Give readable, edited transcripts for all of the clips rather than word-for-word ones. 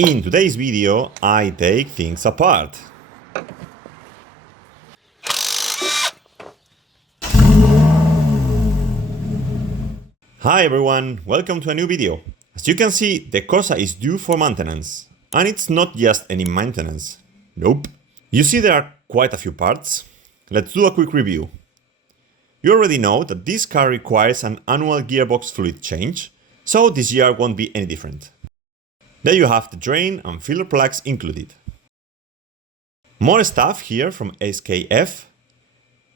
In today's video, I take things apart. Hi everyone, welcome to a new video. As you can see, the Corsa is due for maintenance. And it's not just any maintenance. Nope. You see there are quite a few parts. Let's do a quick review. You already know that this car requires an annual gearbox fluid change, so this year won't be any different. There you have the drain and filler plugs included. More stuff here from SKF.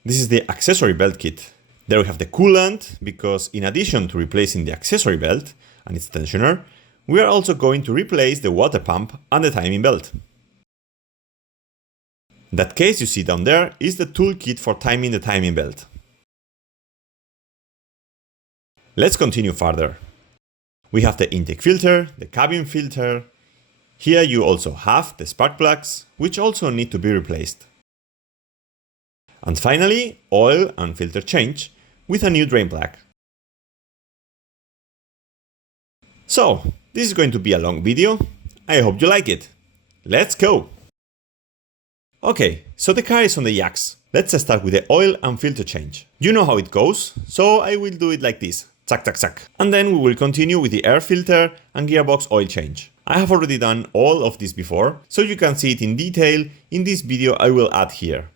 This is the accessory belt kit. There we have the coolant, because in addition to replacing the accessory belt and its tensioner, we are also going to replace the water pump and the timing belt. That case you see down there is the toolkit for timing the timing belt. Let's continue further. We have the intake filter, the cabin filter. Here you also have the spark plugs, which also need to be replaced. And finally, oil and filter change with a new drain plug. So, this is going to be a long video. I hope you like it. Let's go! Okay, so the car is on the yaks. Let's start with the oil and filter change. You know how it goes, so I will do it like this. Zack, zack, zack. And then we will continue with the air filter and gearbox oil change. I have already done all of this before, so you can see it in detail in this video I will add here.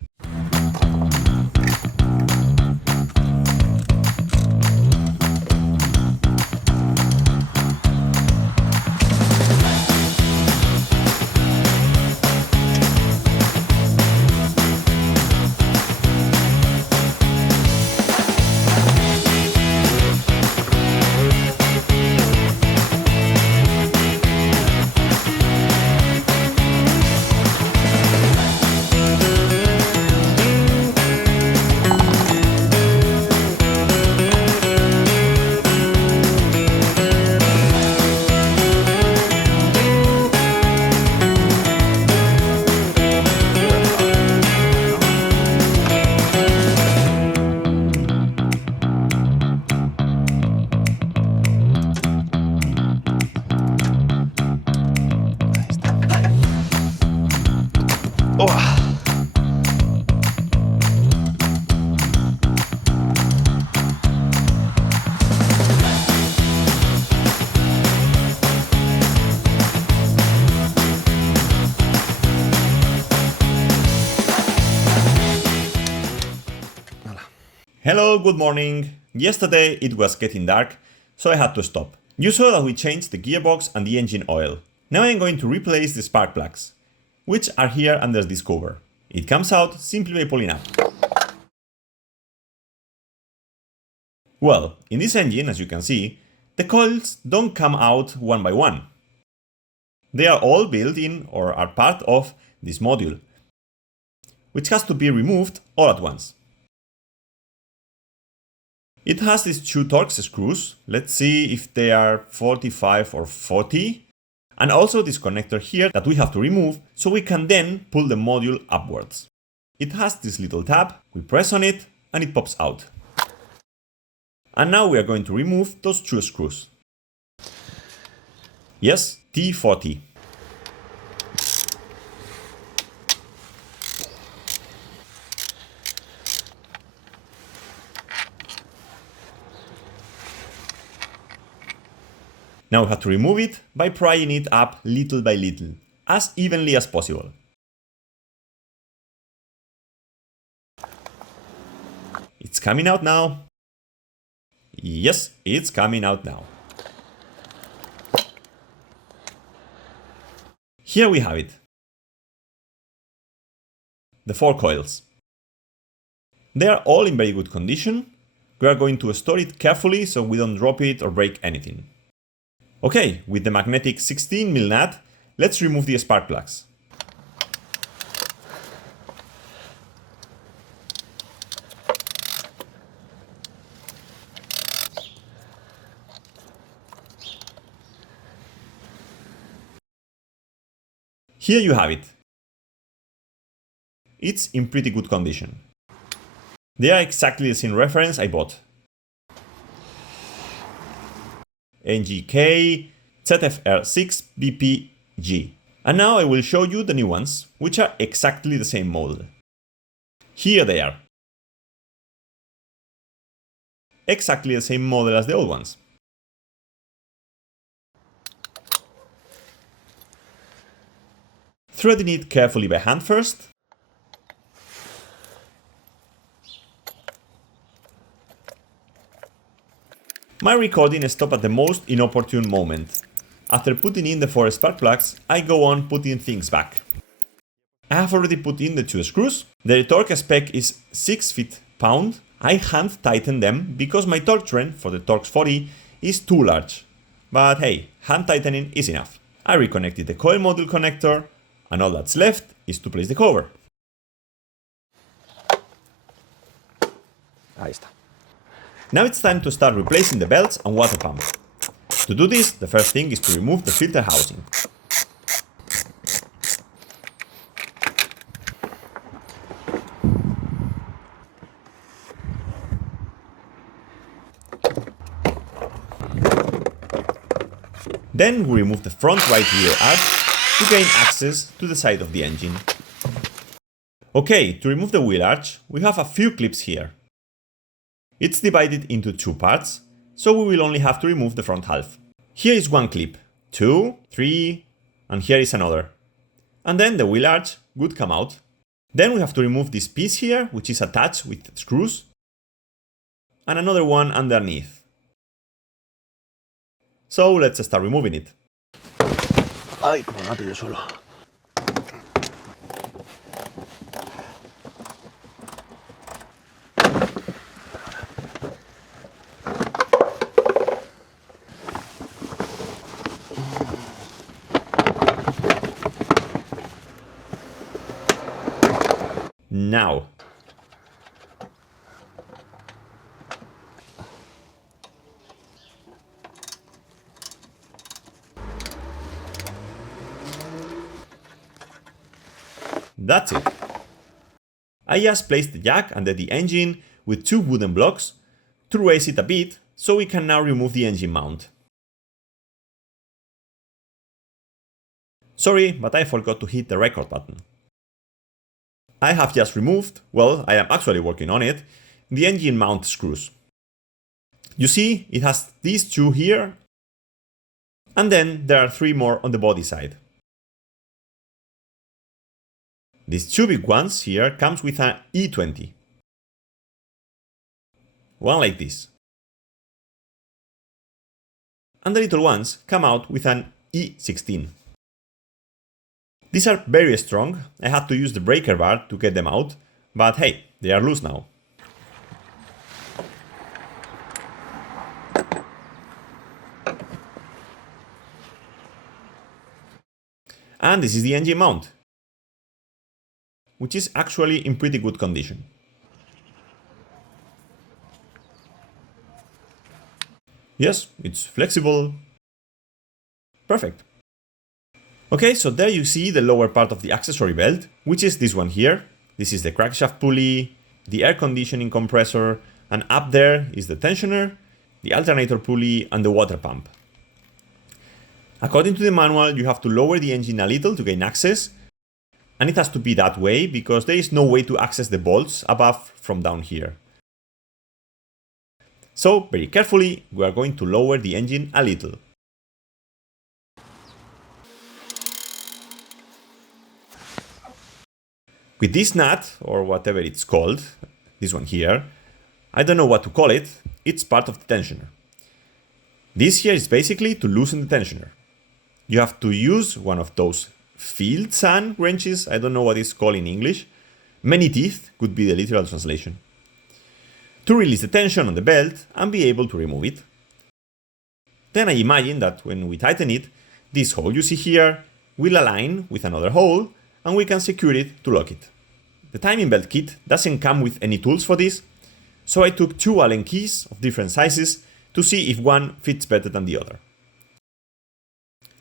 Hello, good morning. Yesterday it was getting dark, so I had to stop. You saw that we changed the gearbox and the engine oil. Now I'm going to replace the spark plugs, which are here under this cover. It comes out simply by pulling up. Well, in this engine, as you can see, the coils don't come out one by one. They are all built in or are part of this module, which has to be removed all at once. It has these two Torx screws. Let's see if they are 45 or 40. And also this connector here that we have to remove so we can then pull the module upwards. It has this little tab, we press on it and it pops out. And now we are going to remove those two screws. Yes, T40. Now we have to remove it by prying it up little by little, as evenly as possible. It's coming out now. Yes, it's coming out now. Here we have it. The 4 coils. They are all in very good condition. We are going to store it carefully so we don't drop it or break anything. Okay, with the magnetic 16mm nut, let's remove the spark plugs. Here you have it. It's in pretty good condition. They are exactly the same reference I bought. NGK ZFR6BP G. And now I will show you the new ones, which are exactly the same model. Here they are. Exactly the same model as the old ones. Threading it carefully by hand first. My recording stopped at the most inopportune moment. After putting in the 4 spark plugs, I go on putting things back. I have already put in the 2 screws. The torque spec is 6 feet-pound. I hand tighten them because my torque trend for the Torx 40 is too large. But hey, hand tightening is enough. I reconnected the coil module connector, and all that's left is to place the cover. Ahí está. Now it's time to start replacing the belts and water pump. To do this, the first thing is to remove the filter housing. Then we remove the front right rear arch to gain access to the side of the engine. Okay, to remove the wheel arch, we have a few clips here. It's divided into 2 parts, so we will only have to remove the front half. Here is 1 clip, 2, 3, and here is another. And then the wheel arch would come out. Then we have to remove this piece here, which is attached with screws, and another one underneath. So let's start removing it. Ay, como rápido solo. Now. That's it. I just placed the jack under the engine with 2 wooden blocks to raise it a bit, so we can now remove the engine mount. Sorry, but I forgot to hit the record button. I have just removed, well, I am actually working on it, the engine mount screws. You see, it has these 2 here, and then there are 3 more on the body side. These 2 big ones here comes with an E20. One like this. And the little ones come out with an E16. These are very strong. I had to use the breaker bar to get them out, but hey, they are loose now. And this is the engine mount, which is actually in pretty good condition. Yes, it's flexible. Perfect. Okay, so there you see the lower part of the accessory belt, which is this one here. This is the crankshaft pulley, the air conditioning compressor, and up there is the tensioner, the alternator pulley, and the water pump. According to the manual, you have to lower the engine a little to gain access, and it has to be that way because there is no way to access the bolts above from down here. So, very carefully, we are going to lower the engine a little. With this nut, or whatever it's called, this one here, I don't know what to call it, it's part of the tensioner. This here is basically to loosen the tensioner. You have to use one of those field sand wrenches, I don't know what it's called in English. Many teeth could be the literal translation. To release the tension on the belt and be able to remove it. Then I imagine that when we tighten it, this hole you see here will align with another hole and we can secure it to lock it. The timing belt kit doesn't come with any tools for this, so I took 2 Allen keys of different sizes to see if one fits better than the other.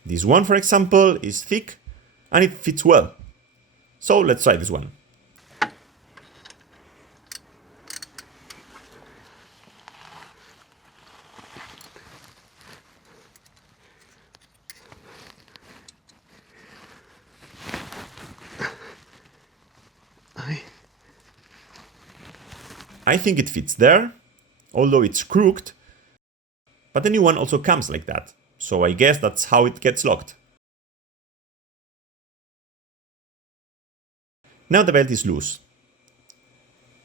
This one, for example, is thick and it fits well. So let's try this one. I think it fits there, although it's crooked, but the new one also comes like that, so I guess that's how it gets locked. Now the belt is loose.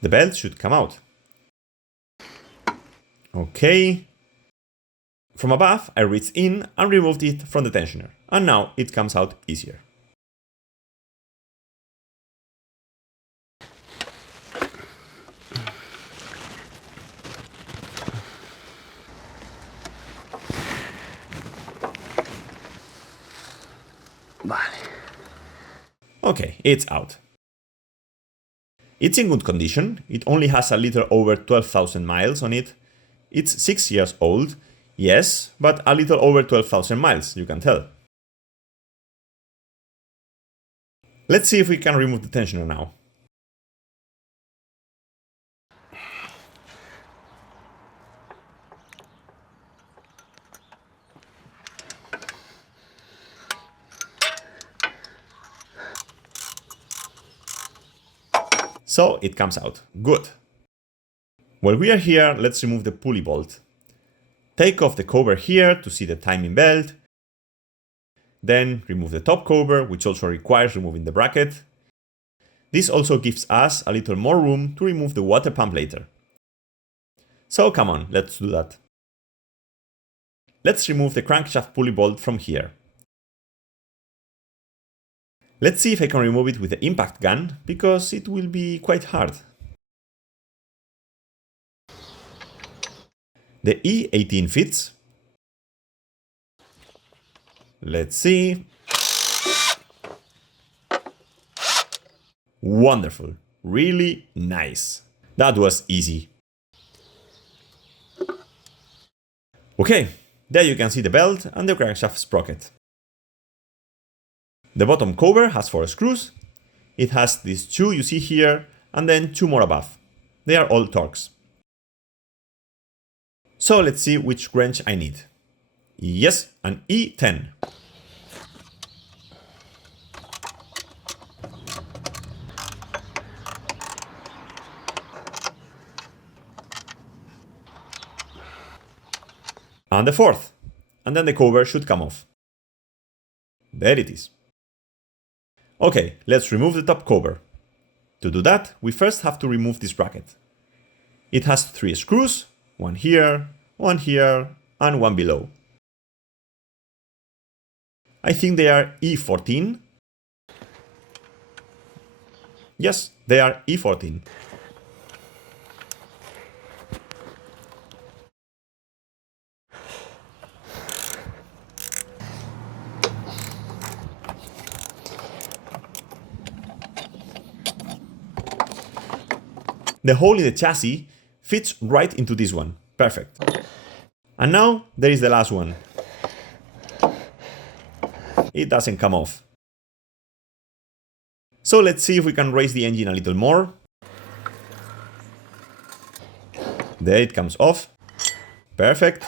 The belt should come out. Okay. From above, I reached in and removed it from the tensioner, and now it comes out easier. Vale. Okay, it's out. It's in good condition, it only has a little over 12,000 miles on it. It's 6 years old, yes, but a little over 12,000 miles, you can tell. Let's see if we can remove the tensioner now. So it comes out. Good. While we are here, let's remove the pulley bolt. Take off the cover here to see the timing belt. Then remove the top cover, which also requires removing the bracket. This also gives us a little more room to remove the water pump later. So come on, let's do that. Let's remove the crankshaft pulley bolt from here. Let's see if I can remove it with the impact gun, because it will be quite hard. The E18 fits. Let's see. Wonderful. Really nice. That was easy. Okay, there you can see the belt and the crankshaft sprocket. The bottom cover has 4 screws. It has these 2 you see here, and then 2 more above. They are all Torx. So let's see which wrench I need. Yes, an E10. And the 4th. And then the cover should come off. There it is. Okay, let's remove the top cover. To do that, we first have to remove this bracket. It has 3 screws, one here, and one below. I think they are E14. Yes, they are E14. The hole in the chassis fits right into this one. Perfect. And now there is the last one. It doesn't come off. So let's see if we can raise the engine a little more. There it comes off. Perfect.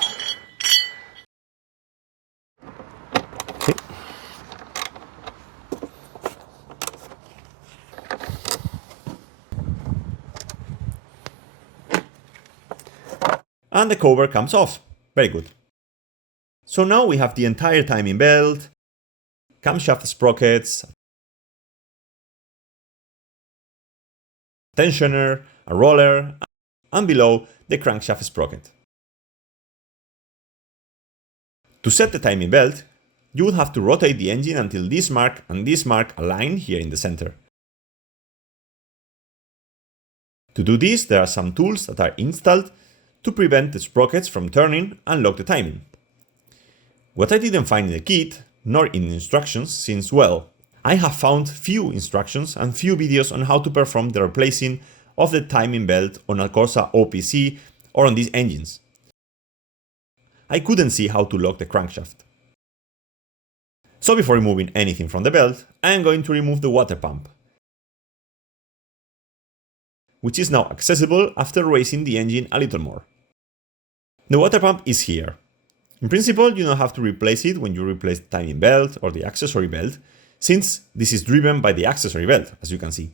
And the cover comes off. Very good. So now we have the entire timing belt, camshaft sprockets, tensioner, a roller, and below the crankshaft sprocket. To set the timing belt, you would have to rotate the engine until this mark and this mark align here in the center. To do this, there are some tools that are installed to prevent the sprockets from turning and lock the timing. What I didn't find in the kit, nor in the instructions, since, well, I have found few instructions and few videos on how to perform the replacing of the timing belt on a Corsa OPC or on these engines. I couldn't see how to lock the crankshaft. So before removing anything from the belt, I am going to remove the water pump, which is now accessible after raising the engine a little more. The water pump is here. In principle, you don't have to replace it when you replace the timing belt or the accessory belt, since this is driven by the accessory belt, as you can see.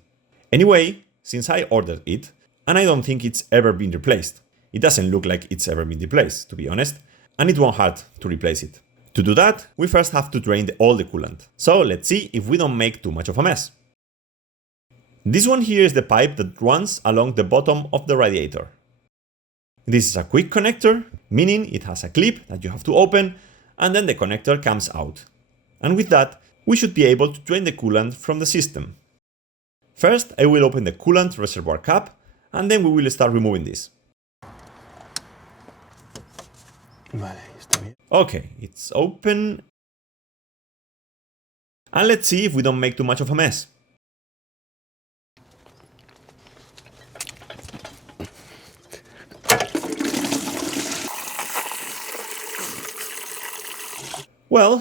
Anyway, since I ordered it, and I don't think it's ever been replaced. It doesn't look like it's ever been replaced, to be honest, and it won't hurt to replace it. To do that, we first have to drain all the coolant. So let's see if we don't make too much of a mess. This one here is the pipe that runs along the bottom of the radiator. This is a quick connector, meaning it has a clip that you have to open, and then the connector comes out. And with that, we should be able to drain the coolant from the system. First, I will open the coolant reservoir cap, and then we will start removing this. Vale, está bien. Okay, it's open. And let's see if we don't make too much of a mess. Well,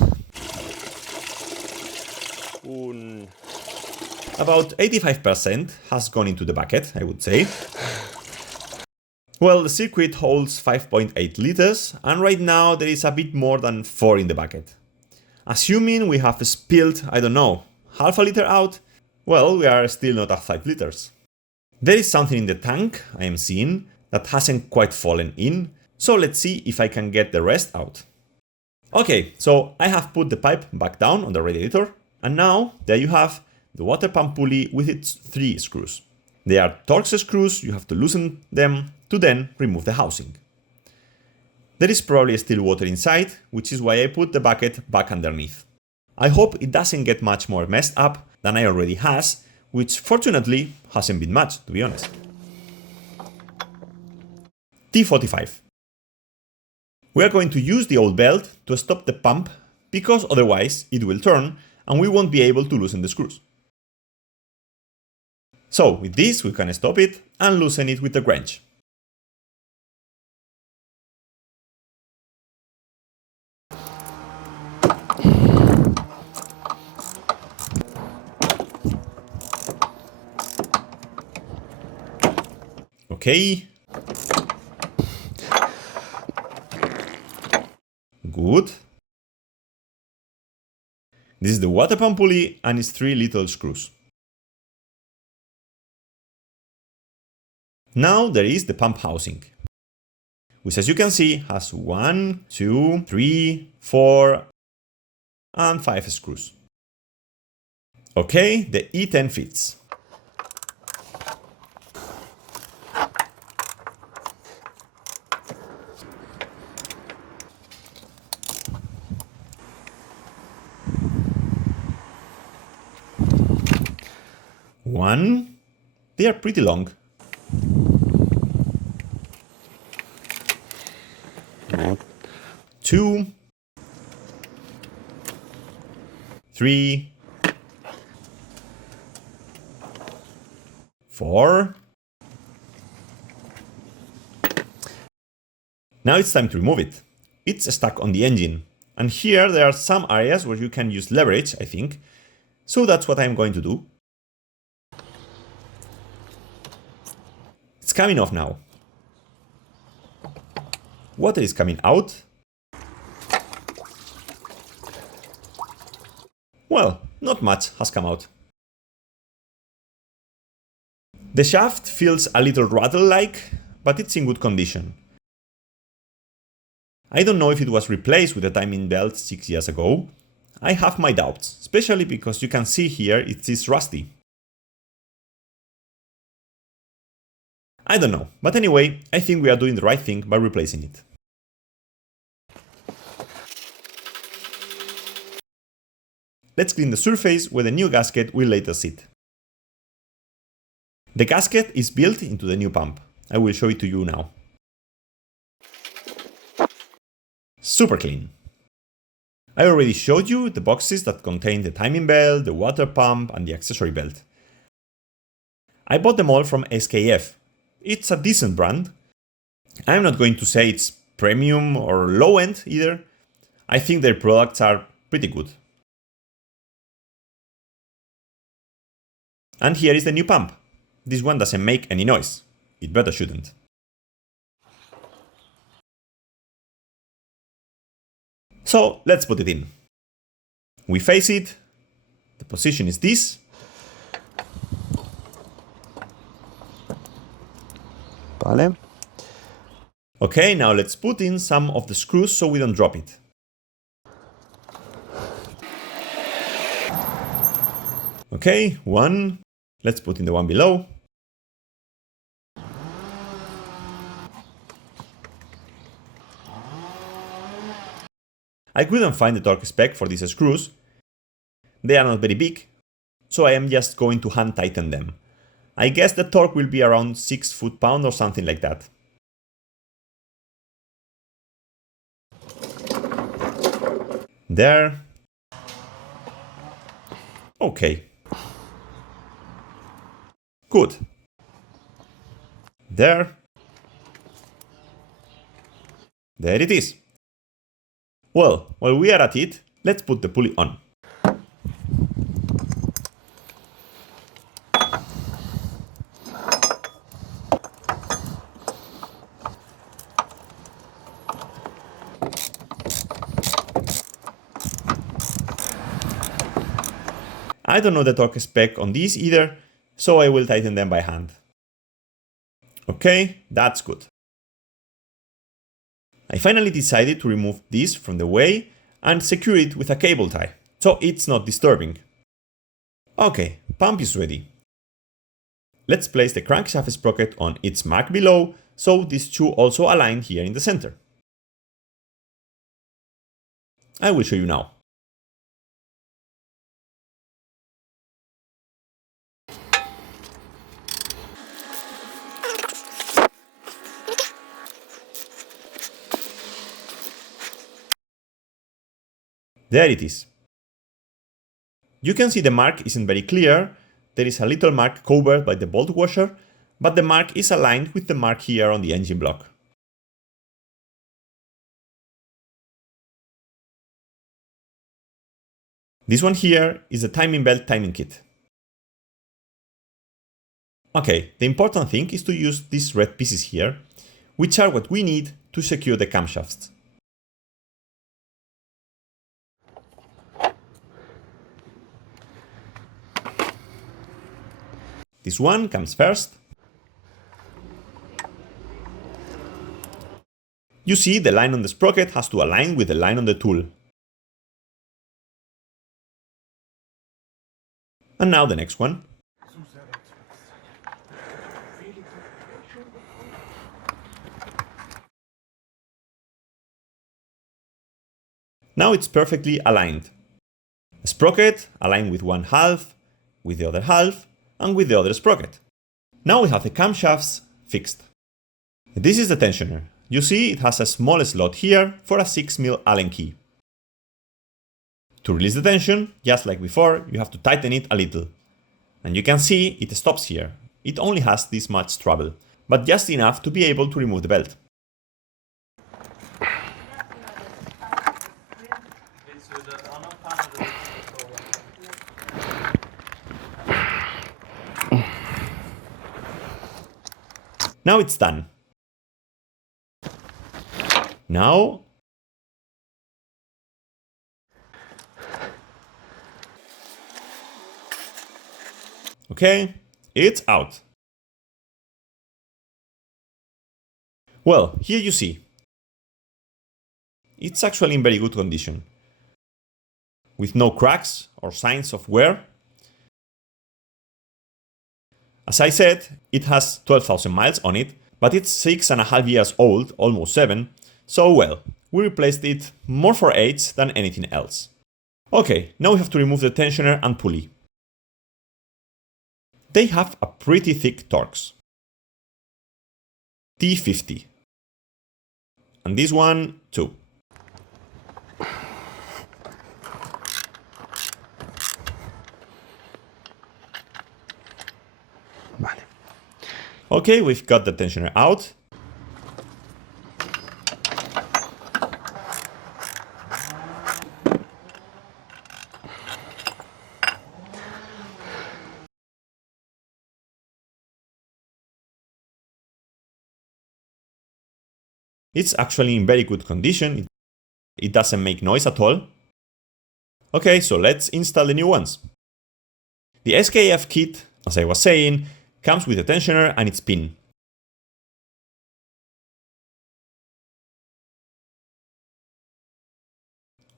about 85% has gone into the bucket, I would say. Well, the circuit holds 5.8 liters, and right now there is a bit more than 4 in the bucket. Assuming we have spilled, I don't know, half a liter out, well, we are still not at 5 liters. There is something in the tank I am seeing that hasn't quite fallen in, so let's see if I can get the rest out. Okay, so I have put the pipe back down on the radiator, and now there you have the water pump pulley with its 3 screws. They are Torx screws, you have to loosen them to then remove the housing. There is probably still water inside, which is why I put the bucket back underneath. I hope it doesn't get much more messed up than I already has, which fortunately hasn't been much, to be honest. T45. We are going to use the old belt to stop the pump, because otherwise it will turn and we won't be able to loosen the screws. So with this we can stop it and loosen it with the wrench. Okay. Good. This is the water pump pulley and its 3 little screws. Now there is the pump housing, which as you can see has 1, 2, 3, 4 and 5 screws. Okay, the E10 fits. One, they are pretty long. Two, 3, 4. Now it's time to remove it. It's stuck on the engine, and here there are some areas where you can use leverage, I think, so that's what I'm going to do. It's coming off now. Water is coming out. Well, not much has come out. The shaft feels a little rattle-like, but it's in good condition. I don't know if it was replaced with a timing belt 6 years ago. I have my doubts, especially because you can see here it is rusty. I don't know, but anyway, I think we are doing the right thing by replacing it. Let's clean the surface where the new gasket will later sit. The gasket is built into the new pump. I will show it to you now. Super clean. I already showed you the boxes that contain the timing belt, the water pump and the accessory belt. I bought them all from SKF. It's a decent brand. I'm not going to say it's premium or low-end either. I think their products are pretty good. And here is the new pump. This one doesn't make any noise. It better shouldn't. So let's put it in. We face it. The position is this. Vale. Okay, now let's put in some of the screws so we don't drop it. Okay, one. Let's put in the one below. I couldn't find the torque spec for these screws. They are not very big, so I am just going to hand tighten them. I guess the torque will be around 6 foot-pound or something like that. There. Okay. Good. There. There it is. Well, while we are at it, let's put the pulley on. I don't know the torque spec on these either, so I will tighten them by hand. Okay, that's good. I finally decided to remove this from the way and secure it with a cable tie, so it's not disturbing. Okay, pump is ready. Let's place the crankshaft sprocket on its mark below, so these two also align here in the center. I will show you now. There it is. You can see the mark isn't very clear. There is a little mark covered by the bolt washer, but the mark is aligned with the mark here on the engine block. This one here is the timing belt timing kit. Okay, the important thing is to use these red pieces here, which are what we need to secure the camshafts. This one comes first. You see the line on the sprocket has to align with the line on the tool. And now the next one. Now it's perfectly aligned. The sprocket aligned with one half, with the other half, and with the other sprocket. Now we have the camshafts fixed. This is the tensioner. You see it has a small slot here for a 6mm Allen key. To release the tension, just like before, you have to tighten it a little. And you can see it stops here. It only has this much trouble, but just enough to be able to remove the belt. Now it's done. Now okay, it's out. Well, here you see. It's actually in very good condition, with no cracks or signs of wear. As I said, it has 12,000 miles on it, but it's 6.5 years old, almost 7, so well, we replaced it more for age than anything else. Okay, now we have to remove the tensioner and pulley. They have a pretty thick Torx. T50. And this one too. Vale. Okay, we've got the tensioner out. It's actually in very good condition. It doesn't make noise at all. Okay, so let's install the new ones. The SKF kit, as I was saying, comes with a tensioner and its pin.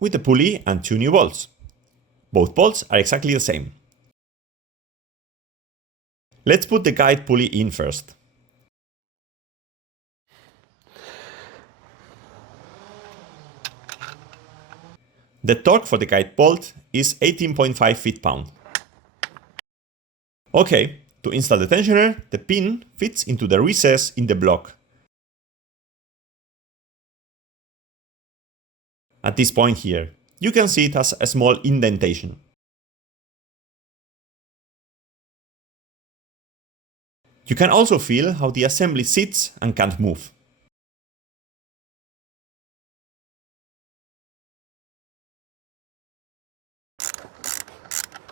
with a pulley and 2 new bolts. Both bolts are exactly the same. Let's put the guide pulley in first. The torque for the guide bolt is 18.5 feet-pound. Okay, to install the tensioner, the pin fits into the recess in the block. At this point here, you can see it has a small indentation. You can also feel how the assembly sits and can't move.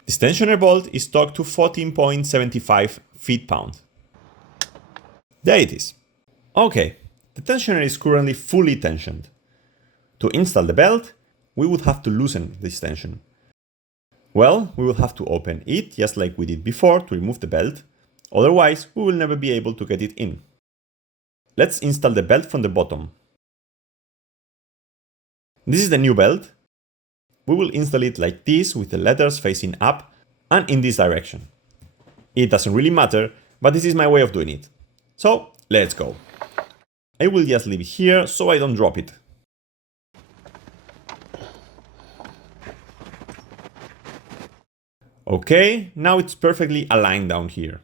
This tensioner bolt is torqued to 14.75 feet-pound. There it is. Okay, the tensioner is currently fully tensioned. To install the belt, we would have to loosen this tension. Well, we will have to open it just like we did before to remove the belt, otherwise we will never be able to get it in. Let's install the belt from the bottom. This is the new belt. We will install it like this with the letters facing up and in this direction. It doesn't really matter, but this is my way of doing it. So let's go. I will just leave it here so I don't drop it. Okay, now it's perfectly aligned down here.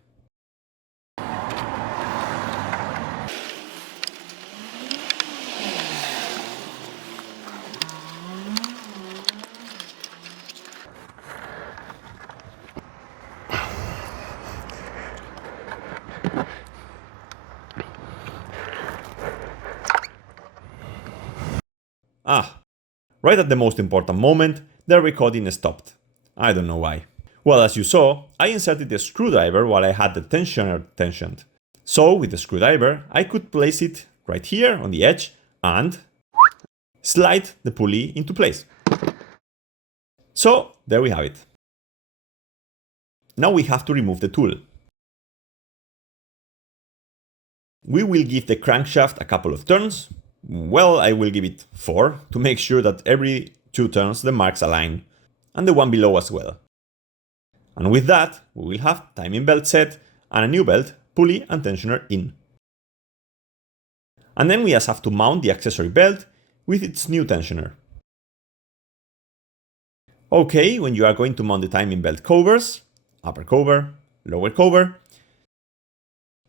Right at the most important moment, the recording stopped. I don't know why. Well, as you saw, I inserted the screwdriver while I had the tensioner tensioned. So with the screwdriver, I could place it right here on the edge and slide the pulley into place. So there we have it. Now we have to remove the tool. We will give the crankshaft a couple of turns. Well, I will give it 4 to make sure that every 2 turns the marks align, and the one below as well. And with that, we will have timing belt set and a new belt, pulley and tensioner in. And then we just have to mount the accessory belt with its new tensioner. Okay, when you are going to mount the timing belt covers, upper cover, lower cover,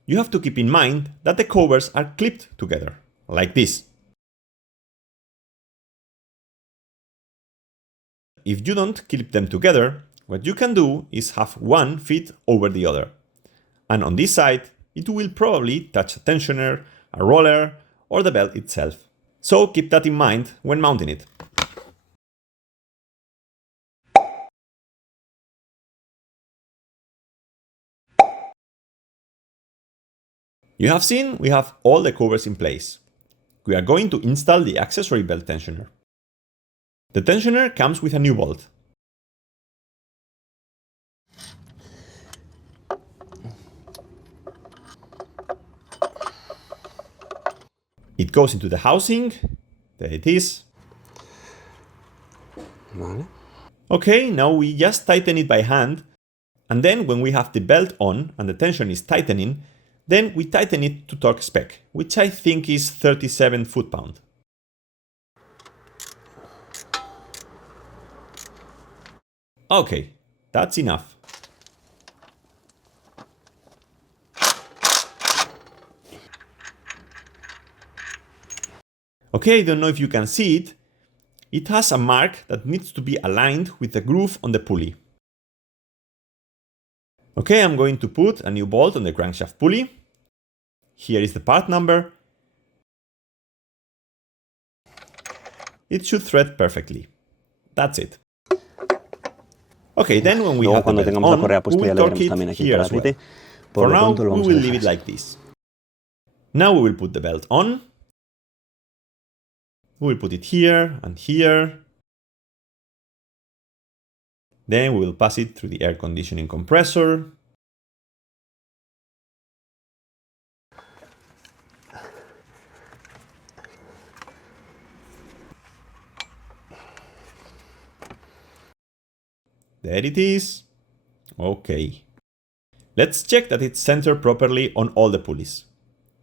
you have to keep in mind that the covers are clipped together, like this. If you don't clip them together, what you can do is have one fit over the other. And on this side, it will probably touch a tensioner, a roller, or the belt itself. So keep that in mind when mounting it. You have seen we have all the covers in place. We are going to install the accessory belt tensioner. The tensioner comes with a new bolt. It goes into the housing. There it is. Vale. Okay, now we just tighten it by hand, and then when we have the belt on and the tension is tightening, then we tighten it to torque spec, which I think is 37 foot-pound. Okay, that's enough. Okay, I don't know if you can see it. It has a mark that needs to be aligned with the groove on the pulley. Okay, I'm going to put a new bolt on the crankshaft pulley. Here is the part number. It should thread perfectly. That's it. Okay, then when we have the belt on, we will torque it here as well. For now, we will leave it like this. Now we will put the belt on. We will put it here and here. Then we will pass it through the air conditioning compressor. There it is. Okay. Let's check that it's centered properly on all the pulleys.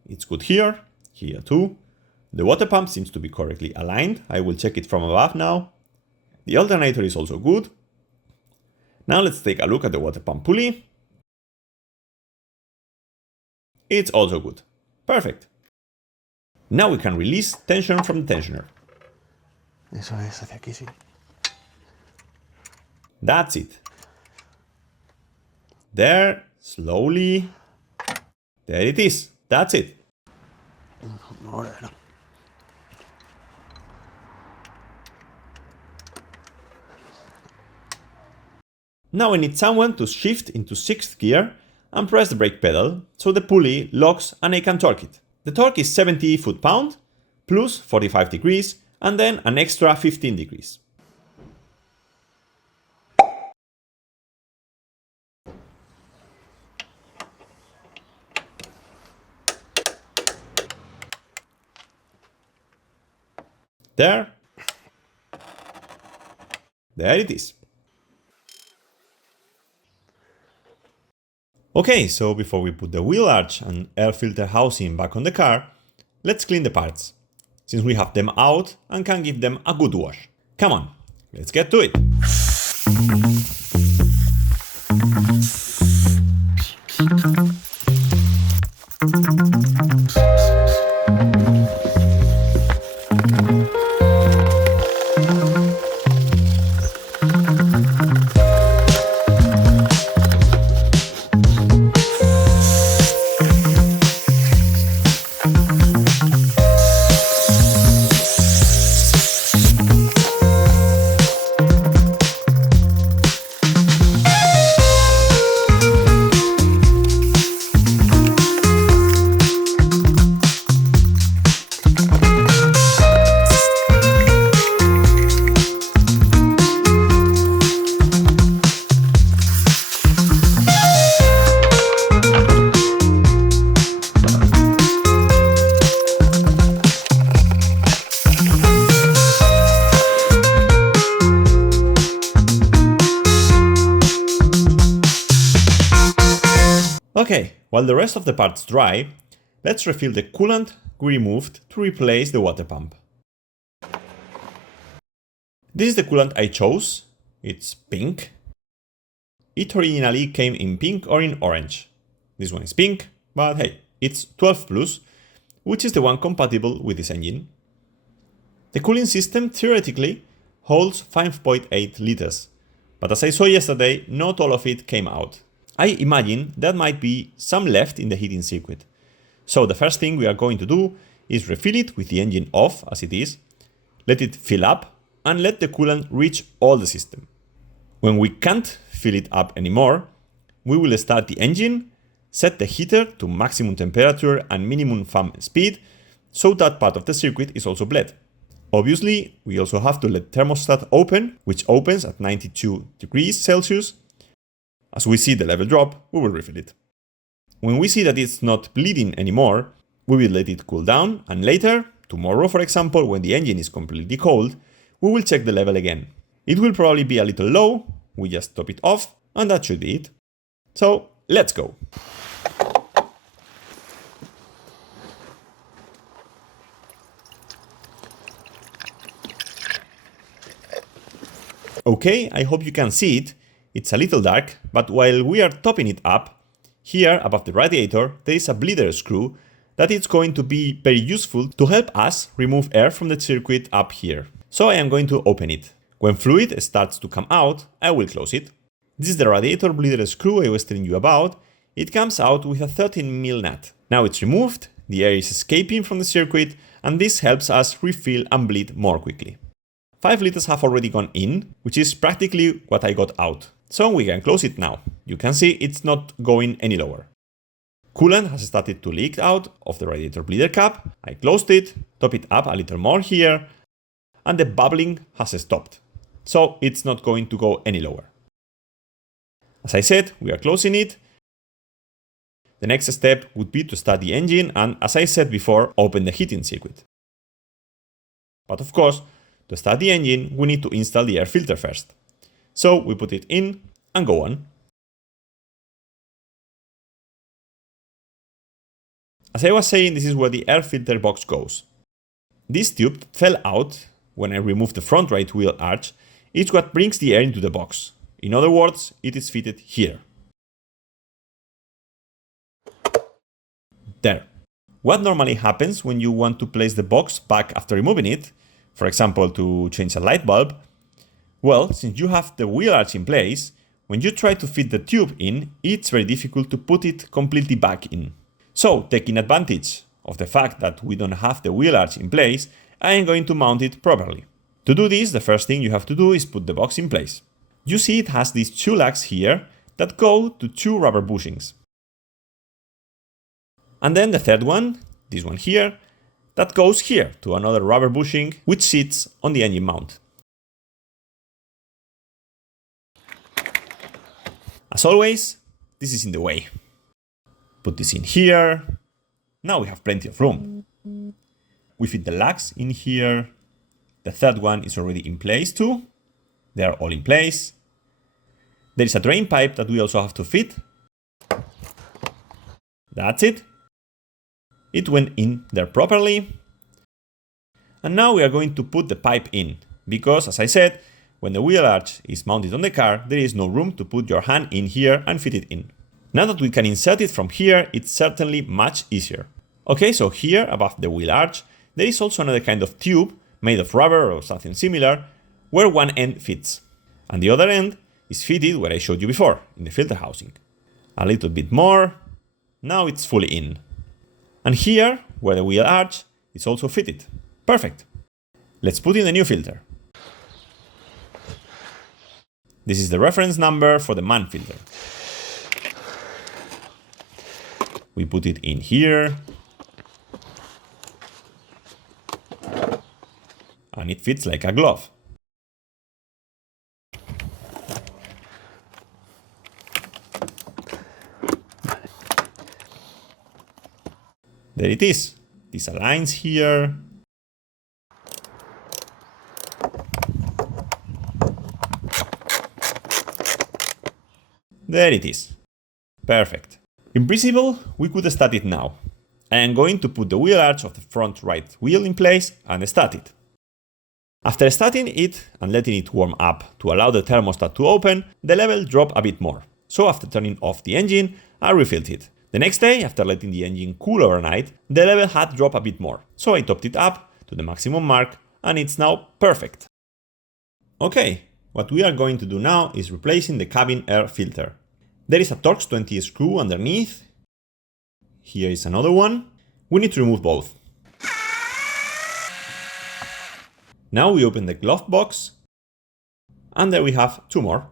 It's good here, here too. The water pump seems to be correctly aligned. I will check it from above now. The alternator is also good. Now let's take a look at the water pump pulley. It's also good. Perfect. Now we can release tension from the tensioner. Eso es, hacia aquí sí. That's it. There, slowly. There it is. That's it. Ahora no. Now I need someone to shift into 6th gear and press the brake pedal so the pulley locks and I can torque it. The torque is 70 foot-pound plus 45 degrees and then an extra 15 degrees. There it is. Okay, so before we put the wheel arch and air filter housing back on the car, let's clean the parts, since we have them out and can give them a good wash. Come on, let's get to it. Okay, while the rest of the parts dry, let's refill the coolant we removed to replace the water pump. This is the coolant I chose. It's pink. It originally came in pink or in orange. This one is pink, but hey, it's 12 plus, which is the one compatible with this engine. The cooling system theoretically holds 5.8 liters, but as I saw yesterday, not all of it came out. I imagine there might be some left in the heating circuit. So the first thing we are going to do is refill it with the engine off as it is, let it fill up and let the coolant reach all the system. When we can't fill it up anymore, we will start the engine, set the heater to maximum temperature and minimum fan speed so that part of the circuit is also bled. Obviously, we also have to let thermostat open, which opens at 92 degrees Celsius. As we see the level drop, we will refill it. When we see that it's not bleeding anymore, we will let it cool down and later, tomorrow for example, when the engine is completely cold, we will check the level again. It will probably be a little low, we just top it off and that should be it. So let's go. Okay, I hope you can see it. It's a little dark, but while we are topping it up, here above the radiator there is a bleeder screw that is going to be very useful to help us remove air from the circuit up here. So I am going to open it. When fluid starts to come out, I will close it. This is the radiator bleeder screw I was telling you about. It comes out with a 13mm nut. Now it's removed, the air is escaping from the circuit, and this helps us refill and bleed more quickly. 5 liters have already gone in, which is practically what I got out. So we can close it now. You can see it's not going any lower. Coolant has started to leak out of the radiator bleeder cap. I closed it, top it up a little more here, and the bubbling has stopped. So it's not going to go any lower. As I said, we are closing it. The next step would be to start the engine and, as I said before, open the heating circuit. But of course, to start the engine, we need to install the air filter first. So we put it in and go on. As I was saying, this is where the air filter box goes. This tube fell out when I removed the front right wheel arch. It's what brings the air into the box. In other words, it is fitted here. There. What normally happens when you want to place the box back after removing it, for example to change a light bulb? Well, since you have the wheel arch in place, when you try to fit the tube in, it's very difficult to put it completely back in. So, taking advantage of the fact that we don't have the wheel arch in place, I am going to mount it properly. To do this, the first thing you have to do is put the box in place. You see it has these two lugs here that go to two rubber bushings. And then the third one, this one here, that goes here to another rubber bushing which sits on the engine mount. As always, this is in the way. Put this in here. Now we have plenty of room. We fit the lugs in here. The third one is already in place too. They are all in place. There is a drain pipe that we also have to fit. That's it. It went in there properly. And now we are going to put the pipe in, because as I said, when the wheel arch is mounted on the car, there is no room to put your hand in here and fit it in. Now that we can insert it from here, it's certainly much easier. Okay, so here above the wheel arch, there is also another kind of tube made of rubber or something similar, where one end fits. And the other end is fitted where I showed you before, in the filter housing. A little bit more. Now it's fully in. And here, where the wheel arch, is also fitted. Perfect. Let's put in the new filter. This is the reference number for the man filter. We put it in here. And it fits like a glove. There it is. This aligns here. There it is. Perfect. In principle, we could start it now. I am going to put the wheel arch of the front right wheel in place and start it. After starting it and letting it warm up to allow the thermostat to open, the level dropped a bit more. So after turning off the engine, I refilled it. The next day, after letting the engine cool overnight, the level had dropped a bit more. So I topped it up to the maximum mark and it's now perfect. Okay, what we are going to do now is replacing the cabin air filter. There is a Torx 20 screw underneath. Here is another one. We need to remove both. Now we open the glove box, and there we have two more.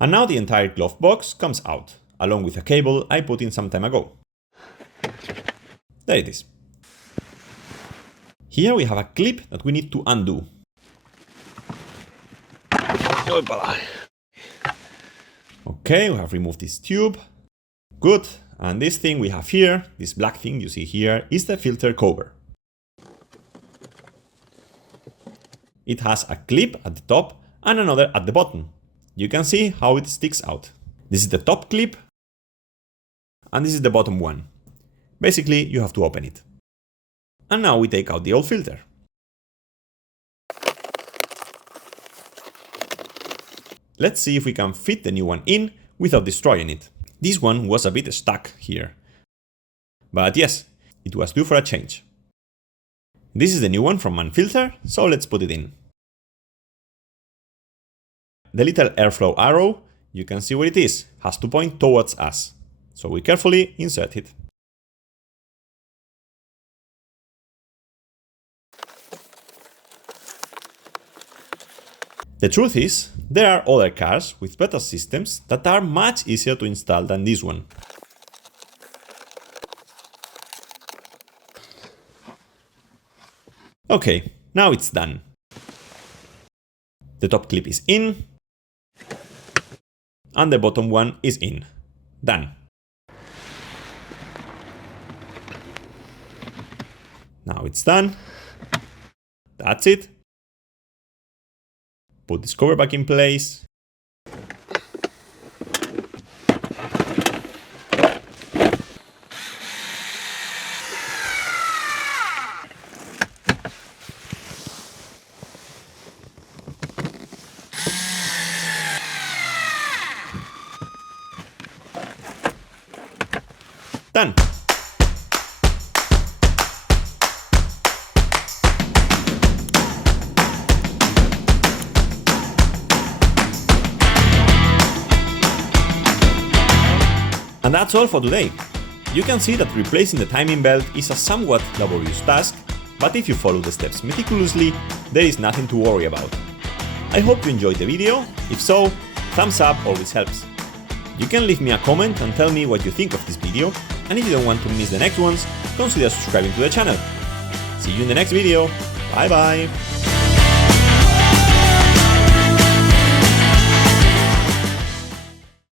And now the entire glove box comes out, along with a cable I put in some time ago. There it is. Here we have a clip that we need to undo. Okay, we have removed this tube. Good. And this thing we have here, this black thing you see here, is the filter cover. It has a clip at the top and another at the bottom. You can see how it sticks out. This is the top clip and this is the bottom one. Basically, you have to open it. And now we take out the old filter. Let's see if we can fit the new one in without destroying it. This one was a bit stuck here. But yes, it was due for a change. This is the new one from man filter, so let's put it in. The little airflow arrow, you can see where it is, has to point towards us. So we carefully insert it. The truth is, there are other cars with better systems that are much easier to install than this one. Okay, now it's done. The top clip is in, and the bottom one is in. Done. Now it's done. That's it. Put this cover back in place. Done. And that's all for today. You can see that replacing the timing belt is a somewhat laborious task, but if you follow the steps meticulously, there is nothing to worry about. I hope you enjoyed the video. If so, thumbs up always helps. You can leave me a comment and tell me what you think of this video, and if you don't want to miss the next ones, consider subscribing to the channel. See you in the next video. Bye bye!